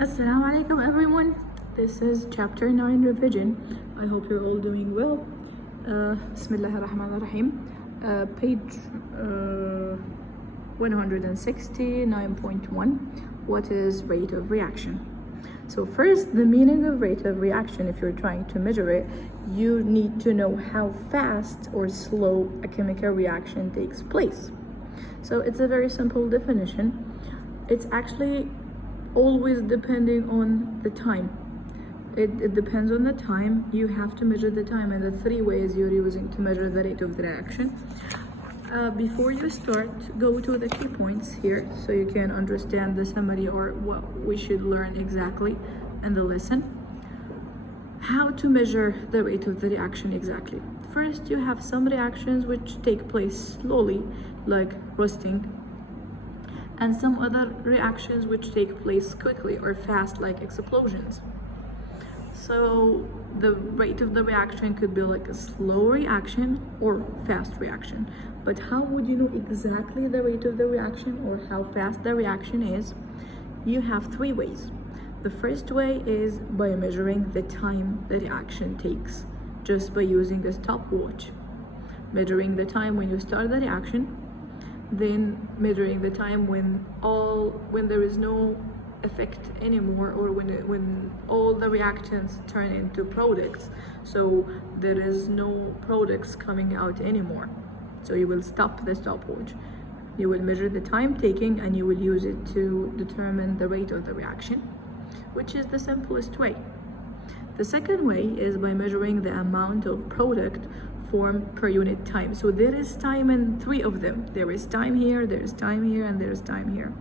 Assalamu alaikum everyone. This is chapter 9 revision. I hope you're all doing well. Bismillah ar-Rahman ar-Rahim. Page 169.1. What is rate of reaction? So first, the meaning of rate of reaction, if you're trying to measure it, you need to know how fast or slow a chemical reaction takes place. So it's a very simple definition. It's actually always depending on the time. It depends on the time. You have to measure the time, and the three ways you're using to measure the rate of the reaction. Before you start, go to the key points here so you can understand the summary or what we should learn exactly in the lesson. How to measure the rate of the reaction exactly. First, you have some reactions which take place slowly, like roasting, and some other reactions which take place quickly or fast, like explosions. So the rate of the reaction could be like a slow reaction or fast reaction. But how would you know exactly the rate of the reaction or how fast the reaction is? You have three ways. The first way is by measuring the time the reaction takes, just by using a stopwatch. Measuring the time when you start the reaction, then measuring the time when there is no effect anymore, or when all the reactions turn into products, so there is no products coming out anymore. So you will stop the stopwatch. You will measure the time taking and you will use it to determine the rate of the reaction, which is the simplest way. The second way is by measuring the amount of product formed per unit time. So there is time in three of them. There is time here, there's time here, and there's time here.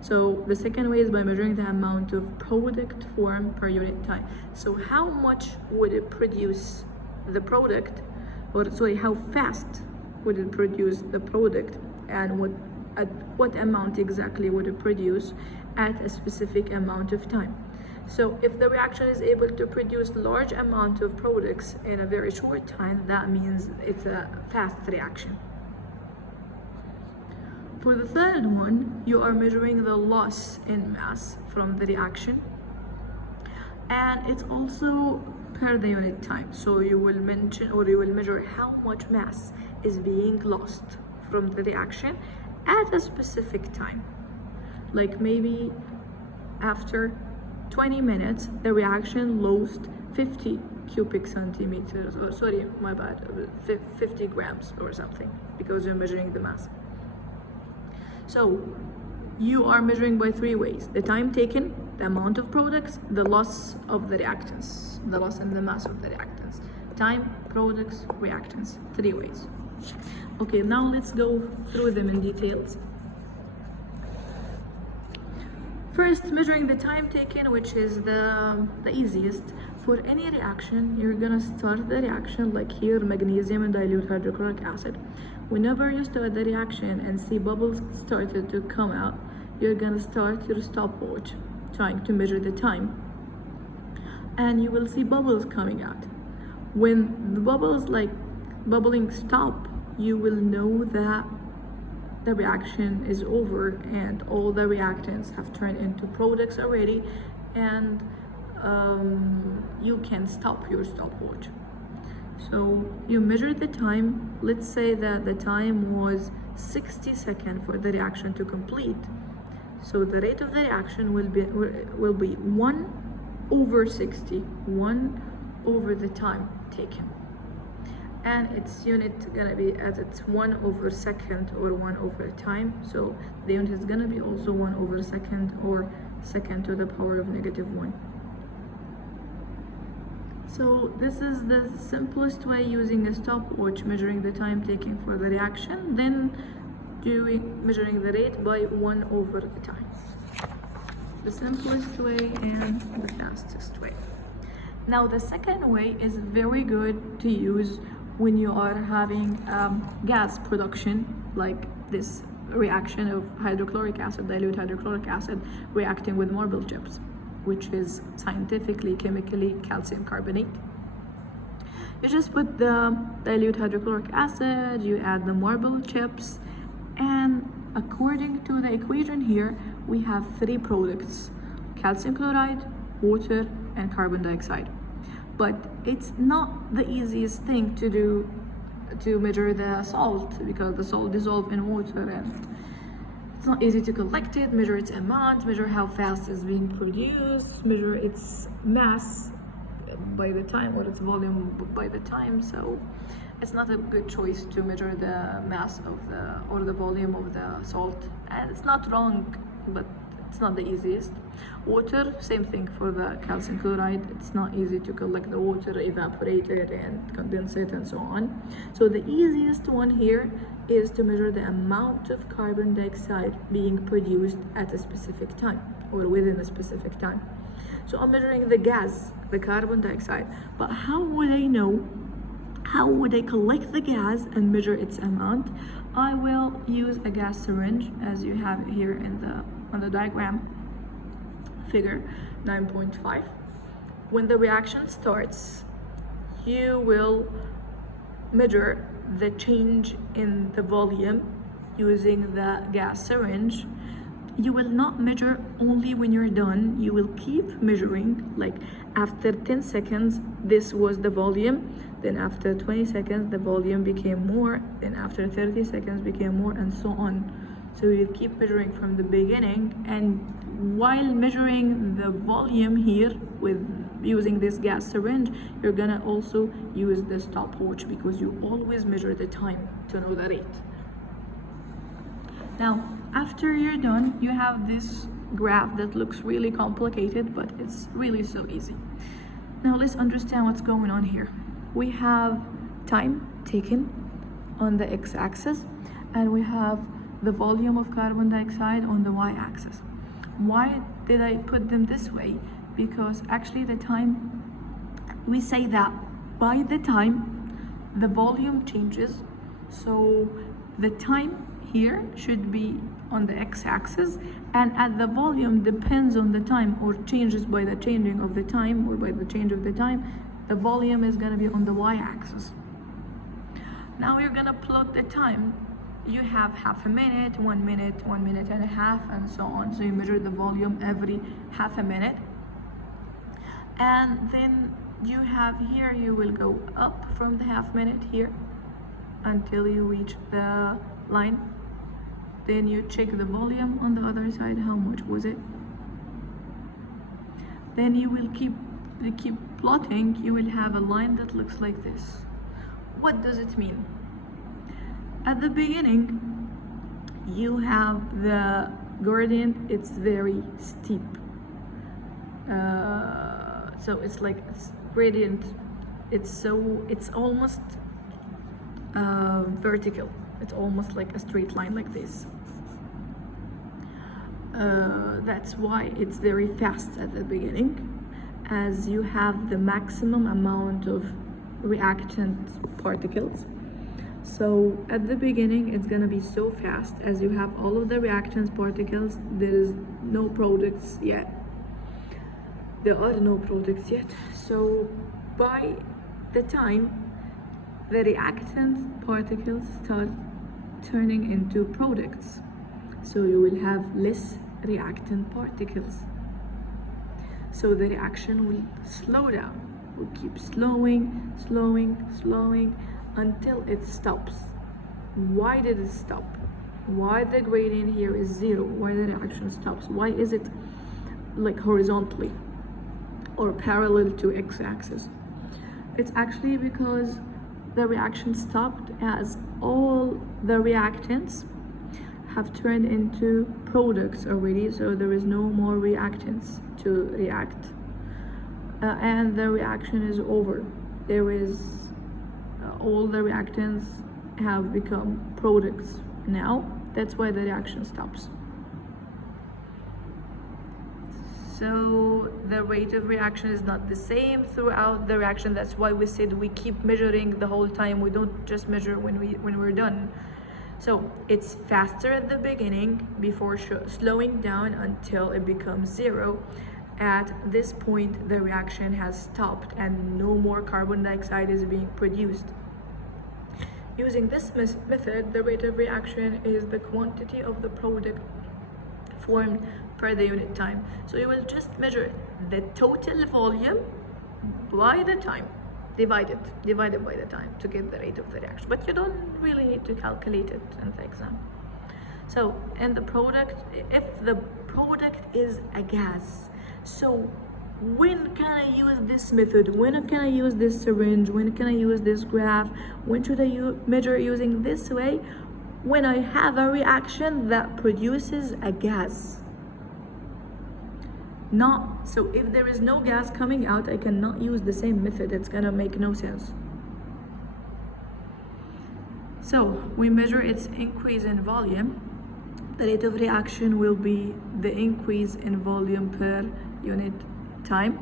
So the second way is by measuring the amount of product formed per unit time. So how much would it produce the product, or sorry, how fast would it produce the product, and at what amount exactly would it produce at a specific amount of time. So if the reaction is able to produce large amount of products in a very short time, that means it's a fast reaction. For the third one, you are measuring the loss in mass from the reaction, and it's also per the unit time. So you will measure how much mass is being lost from the reaction at a specific time. Like maybe after 20 minutes, the reaction lost 50 cubic centimeters, or sorry, my bad, 50 grams or something, because you're measuring the mass. So you are measuring by three ways: the time taken, the amount of products, the loss of the reactants, the loss in the mass of the reactants. Time, products, reactants, three ways. Okay, now let's go through them in details. First, measuring the time taken, which is the easiest. For any reaction, you're gonna start the reaction, like here, magnesium and dilute hydrochloric acid. Whenever you start the reaction and see bubbles started to come out, you're gonna start your stopwatch, trying to measure the time. And you will see bubbles coming out. When the bubbles, like bubbling, stop, you will know that the reaction is over and all the reactants have turned into products already, and you can stop your stopwatch. So you measure the time. Let's say that the time was 60 seconds for the reaction to complete. So the rate of the reaction will be 1/60, 1 over the time taken. And its unit gonna be as it's 1/second or 1/time. So the unit is gonna be also 1/second or second to the power of -1. So this is the simplest way, using a stopwatch, measuring the time taken for the reaction, then measuring the rate by 1/time. The simplest way and the fastest way. Now the second way is very good to use when you are having gas production, like this reaction of hydrochloric acid, dilute hydrochloric acid, reacting with marble chips, which is scientifically, chemically, calcium carbonate. You just put the dilute hydrochloric acid, you add the marble chips, and according to the equation here, we have three products. calcium chloride, water, and carbon dioxide. But it's not the easiest thing to do to measure the salt, because the salt dissolves in water and it's not easy to collect it, measure its amount, measure how fast it's being produced, measure its mass by the time, or its volume by the time. So it's not a good choice to measure the mass of the, or the volume of the salt. And it's not wrong, but it's not the easiest. Water, same thing for the calcium chloride. It's not easy to collect the water, evaporate it and condense it and so on. So the easiest one here is to measure the amount of carbon dioxide being produced at a specific time, or within a specific time. So I'm measuring the gas, the carbon dioxide, but how would I know? How would I collect the gas and measure its amount? I will use a gas syringe, as you have it here on the diagram, figure 9.5. When the reaction starts, you will measure the change in the volume using the gas syringe. You will not measure only when you're done. You will keep measuring, like after 10 seconds this was the volume, then after 20 seconds the volume became more, then after 30 seconds became more, and so on. So you keep measuring from the beginning, and while measuring the volume here with using this gas syringe, you're gonna also use the stopwatch, because you always measure the time to know the rate. Now, after you're done, you have this graph that looks really complicated, but it's really so easy. Now let's understand what's going on here. We have time taken on the x-axis, and we have the volume of carbon dioxide on the y-axis. Why did I put them this way? Because actually the time, we say that by the time the volume changes, so the time here should be on the x-axis, and at the volume depends on the time, or changes by the changing of the time, or by the change of the time, the volume is going to be on the y-axis. Now you're going to plot the time. You have half a minute, 1 minute, 1 minute and a half, and so on. So you measure the volume every half a minute, and then you have here, you will go up from the half minute here until you reach the line. Then you check the volume on the other side, how much was it? Then you will keep plotting. You will have a line that looks like this. What does it mean? At the beginning, you have the gradient, it's very steep. So it's like gradient, it's almost vertical. It's almost like a straight line like this. That's why it's very fast at the beginning, as you have the maximum amount of reactant particles. So at the beginning it's gonna be so fast, as you have all of the reactants particles. There is no products yet. There are no products yet. So by the time the reactant particles start turning into products, so you will have less reactant particles. So the reaction will slow down, will keep slowing until it stops. Why did it stop? Why the gradient here is 0? Why the reaction stops? Why is it like horizontally or parallel to x-axis? It's actually because the reaction stopped as all the reactants have turned into products already, so there is no more reactants to react, and the reaction is over. There is all the reactants have become products now. That's why the reaction stops. So the rate of reaction is not the same throughout the reaction. That's why we said we keep measuring the whole time. We don't just measure when we're done. So it's faster at the beginning before slowing down until it becomes 0. At this point, the reaction has stopped and no more carbon dioxide is being produced. Using this method, the rate of reaction is the quantity of the product formed per the unit time. So you will just measure the total volume by the time, divided by the time to get the rate of the reaction. But you don't really need to calculate it in the exam. So, and the product, if the product is a gas, so when can I use this method? When can I use this syringe? When can I use this graph? When should I measure using this way? When I have a reaction that produces a gas. Not, so if there is no gas coming out, I cannot use the same method. It's gonna make no sense. So we measure its increase in volume. The rate of reaction will be the increase in volume per unit time.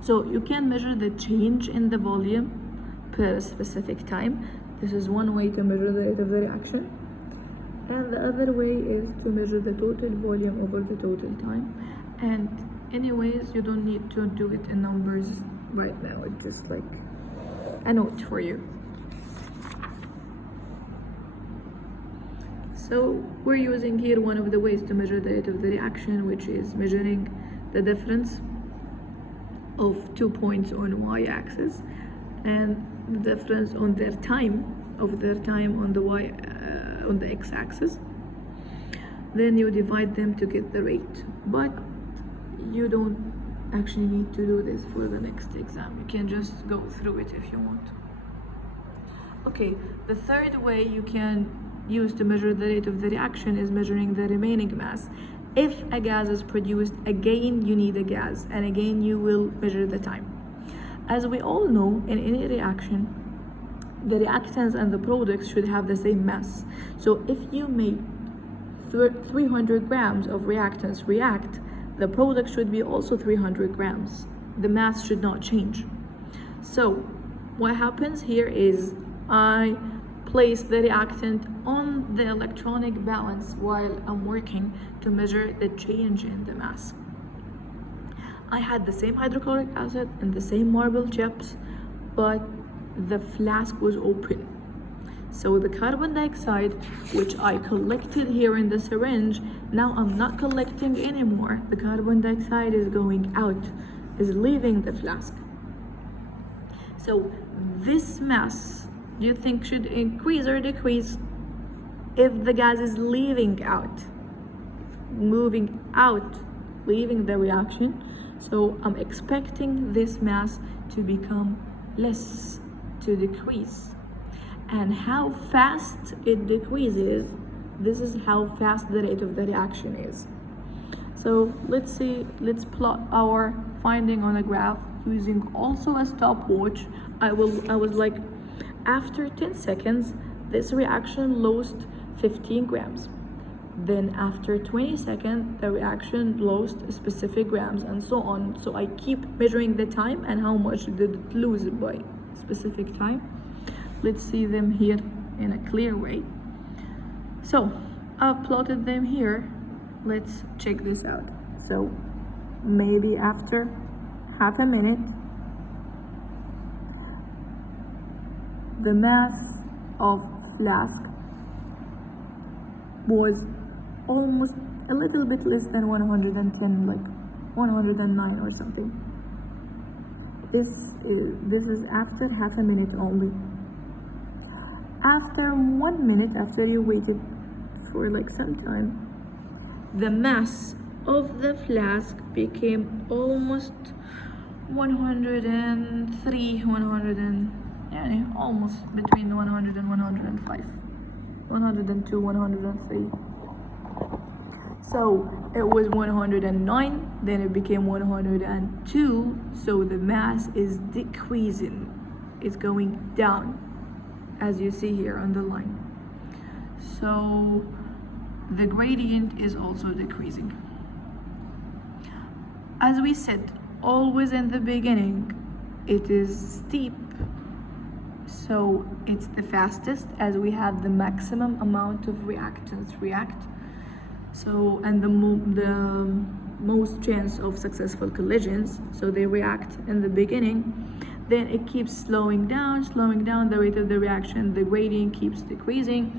So you can measure the change in the volume per a specific time. This is one way to measure the rate of the reaction. And the other way is to measure the total volume over the total time. And anyways, you don't need to do it in numbers right now. It's just like a note for you. So we're using here one of the ways to measure the rate of the reaction, which is measuring the difference of 2 points on y-axis and the difference on their time on the on the x-axis. Then you divide them to get the rate. But you don't actually need to do this for the next exam. You can just go through it if you want. Okay, the third way you can use to measure the rate of the reaction is measuring the remaining mass. If a gas is produced, again you need a gas, and again you will measure the time. As we all know, in any reaction, the reactants and the products should have the same mass. So if you make 300 grams of reactants react, the product should be also 300 grams. The mass should not change. So what happens here is I place the reactant on the electronic balance while I'm working to measure the change in the mass. I had the same hydrochloric acid and the same marble chips, but the flask was open. So the carbon dioxide, which I collected here in the syringe, now I'm not collecting anymore. The carbon dioxide is going out, is leaving the flask. So this mass, do you think should increase or decrease if the gas is leaving out, moving out, leaving the reaction? So I'm expecting this mass to become less, to decrease. And how fast it decreases, this is how fast the rate of the reaction is. So let's plot our finding on a graph using also a stopwatch. I was like, after 10 seconds, this reaction lost 15 grams. Then after 20 seconds, the reaction lost specific grams, and so on. So I keep measuring the time and how much did it lose by specific time. Let's see them here in a clear way. So I've plotted them here. Let's check this out. So maybe after half a minute, the mass of flask was almost a little bit less than 110, like 109 or something. This is after half a minute only. After 1 minute, after you waited for like some time, the mass of the flask became almost 103, almost between 100 and 105, 102, 103. So it was 109, then it became 102. So the mass is decreasing, it's going down, as you see here on the line. So the gradient is also decreasing. As we said, always in the beginning, it is steep. So it's the fastest as we have the maximum amount of reactants react. So, and the most chance of successful collisions. So they react in the beginning, then it keeps slowing down the rate of the reaction. The gradient keeps decreasing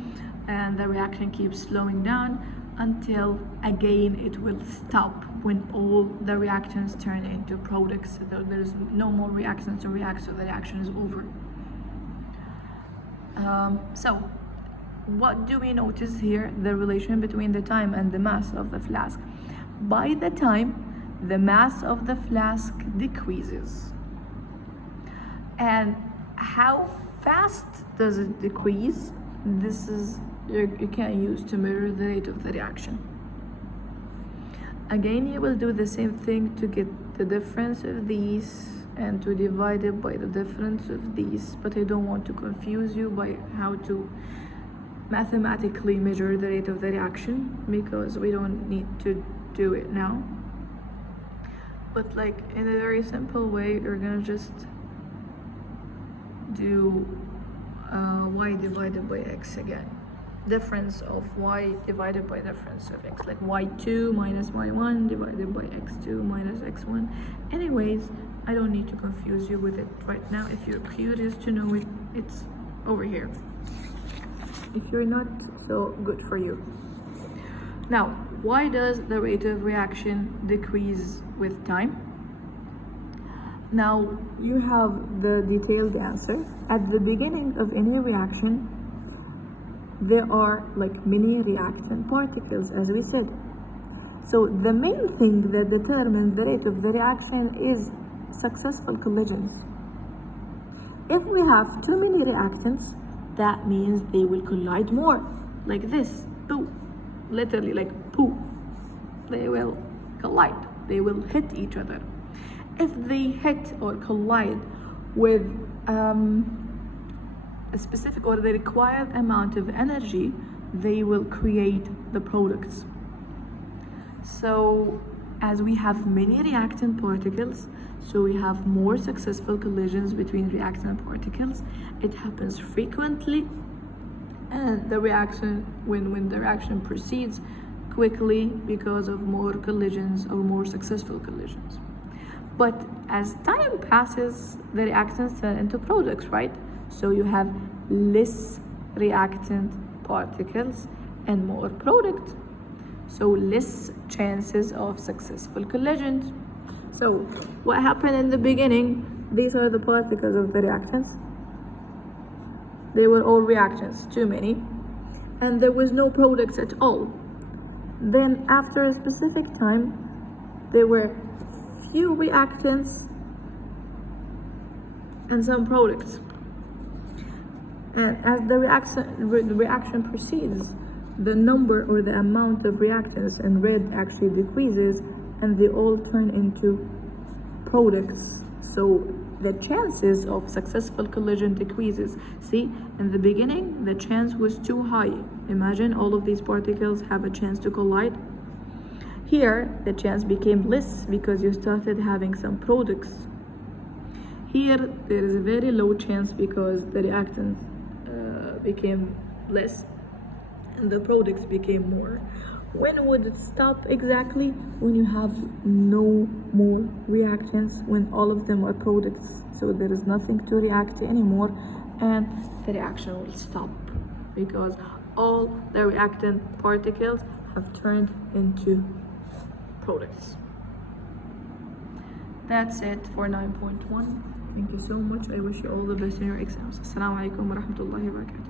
and the reaction keeps slowing down until again it will stop when all the reactions turn into products. So there's no more reactions to react, so the reaction is over. So what do we notice here? The relation between the time and the mass of the flask. By the time, the mass of the flask decreases. And how fast does it decrease? This is you can use to measure the rate of the reaction. Again, you will do the same thing to get the difference of these and to divide it by the difference of these, but I don't want to confuse you by how to mathematically measure the rate of the reaction, because we don't need to do it now. But like in a very simple way, you're gonna just do y divided by x again. Difference of y divided by difference of x, like y2 minus y1 divided by x2 minus x1. Anyways, I don't need to confuse you with it right now. If you're curious to know it, it's over here. If you're not, so good for you. Now, why does the rate of reaction decrease with time? Now, you have the detailed answer. At the beginning of any reaction, there are like many reactant particles, as we said. So the main thing that determines the rate of the reaction is successful collisions. If we have too many reactants, that means they will collide more, like this, poo, literally like poo. They will collide, they will hit each other. If they hit or collide with a specific or the required amount of energy, they will create the products. So as we have many reactant particles, so we have more successful collisions between reactant particles. It happens frequently, and the reaction, when the reaction proceeds quickly because of more collisions or more successful collisions. But as time passes, the reactants turn into products, right? So you have less reactant particles and more product. So less chances of successful collisions. So what happened in the beginning? These are the particles of the reactants. They were all reactants, too many. And there was no products at all. Then after a specific time, there were few reactants and some products. And as the reaction proceeds, the number or the amount of reactants in red actually decreases, and they all turn into products. So the chances of successful collision decreases. See, in the beginning, the chance was too high. Imagine all of these particles have a chance to collide. Here, the chance became less because you started having some products. Here, there is a very low chance because the reactants became less and the products became more. When would it stop exactly? When you have no more reactants, when all of them are products, so there is nothing to react anymore, and the reaction will stop because all the reactant particles have turned into products. That's it for 9.1. Thank you so much. I wish you all the best in your exams. Assalamu alaikum wa rahmatullahi wa barakatuh.